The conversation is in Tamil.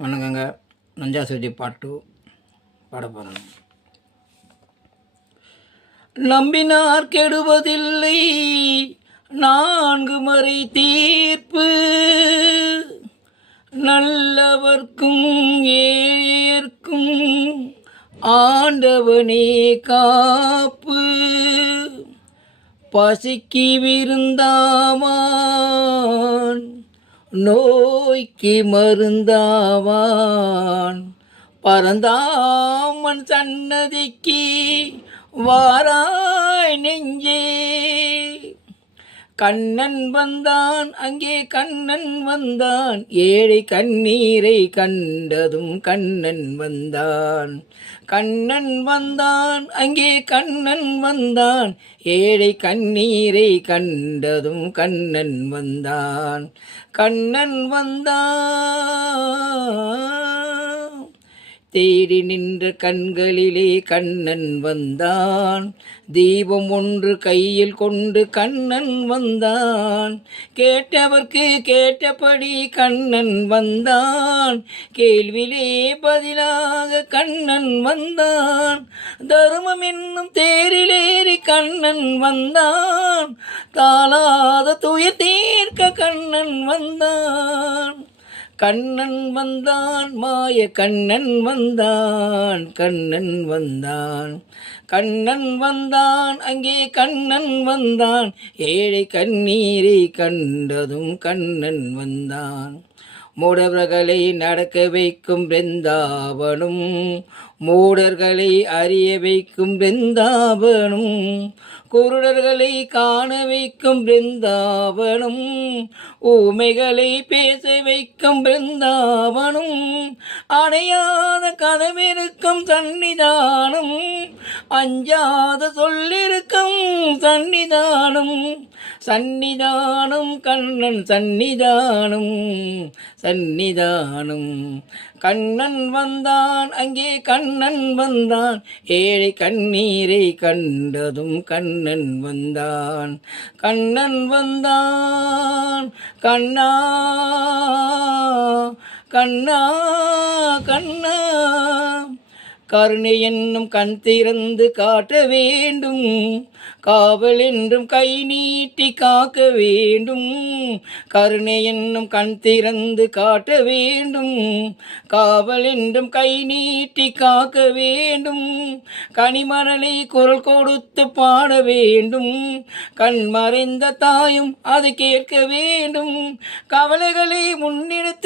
வணக்கங்க. நஞ்சா செடி பாட்டு பாட போகிறேன். நம்பினார் கெடுவதில்லை நான்கு மறை தீர்ப்பு, நல்லவர்க்கும் ஏழையர்க்கும் ஆண்டவனே காப்பு. பசிக்கு விருந்தாவான், நோய்க்கு மருந்தாவான், பரந்தாமன் சன்னதிக்கு வாராய் நெஞ்சே. கண்ணன் வந்தான், அங்கே கண்ணன் வந்தான், ஏழை கண்ணீரை கண்டதும் கண்ணன் வந்தான். கண்ணன் வந்தான், அங்கே கண்ணன் வந்தான், ஏழை கண்ணீரை கண்டதும் கண்ணன் வந்தான். கண்ணன் வந்தான், தேடி நின்ற கண்களிலே கண்ணன் வந்தான். தீபம் ஒன்று கையில் கொண்டு கண்ணன் வந்தான். கேட்டவர்க்கு கேட்டபடி கண்ணன் வந்தான். கேள்விலே பதிலாக கண்ணன் வந்தான். தர்மம் என்னும் தேரிலேறி கண்ணன் வந்தான். தாளாத துயர் தீர்க்க கண்ணன் வந்தான். கண்ணன் வந்தான், மாய கண்ணன் வந்தான். கண்ணன் வந்தான், கண்ணன் வந்தான், அங்கே கண்ணன் வந்தான். ஏழை கண்ணீரை கண்டதும் கண்ணன் வந்தான். மூடவர்களை நடக்க வைக்கும் பிருந்தாவனும், மூடர்களை அறிய வைக்கும் பிருந்தாவனும், குருடர்களை காண வைக்கும் பிருந்தாவனும், ஊமைகளை பேச வைக்கும் பிருந்தாவனும், அணையாத கதவிருக்கும் சன்னிதானம், அஞ்சாத சொல்லிருக்கும் சன்னிதானம். சன்னிதானம் கண்ணன் சன்னிதானம், சன்னிதானம். கண்ணன் வந்தான், அங்கே கண்ணன் வந்தான். ஏழை கண்ணீரை கண்டதும் கண்ணன் வந்தான். கண்ணன் வந்தான், கண்ணா கண்ணா கண்ணா. கருணை என்னும் கண் திறந்து காட்ட வேண்டும், காவல் என்றும் கை நீட்டி காக்க வேண்டும். கருணை என்னும் கண் திறந்து காட்ட வேண்டும், காவல் என்றும் கை நீட்டி காக்க வேண்டும். கனிமரலை குரல் கொடுத்து பாட வேண்டும், கண் மறைந்த தாயும் அதை கேட்க வேண்டும். கவலைகளை முன்னெடுத்து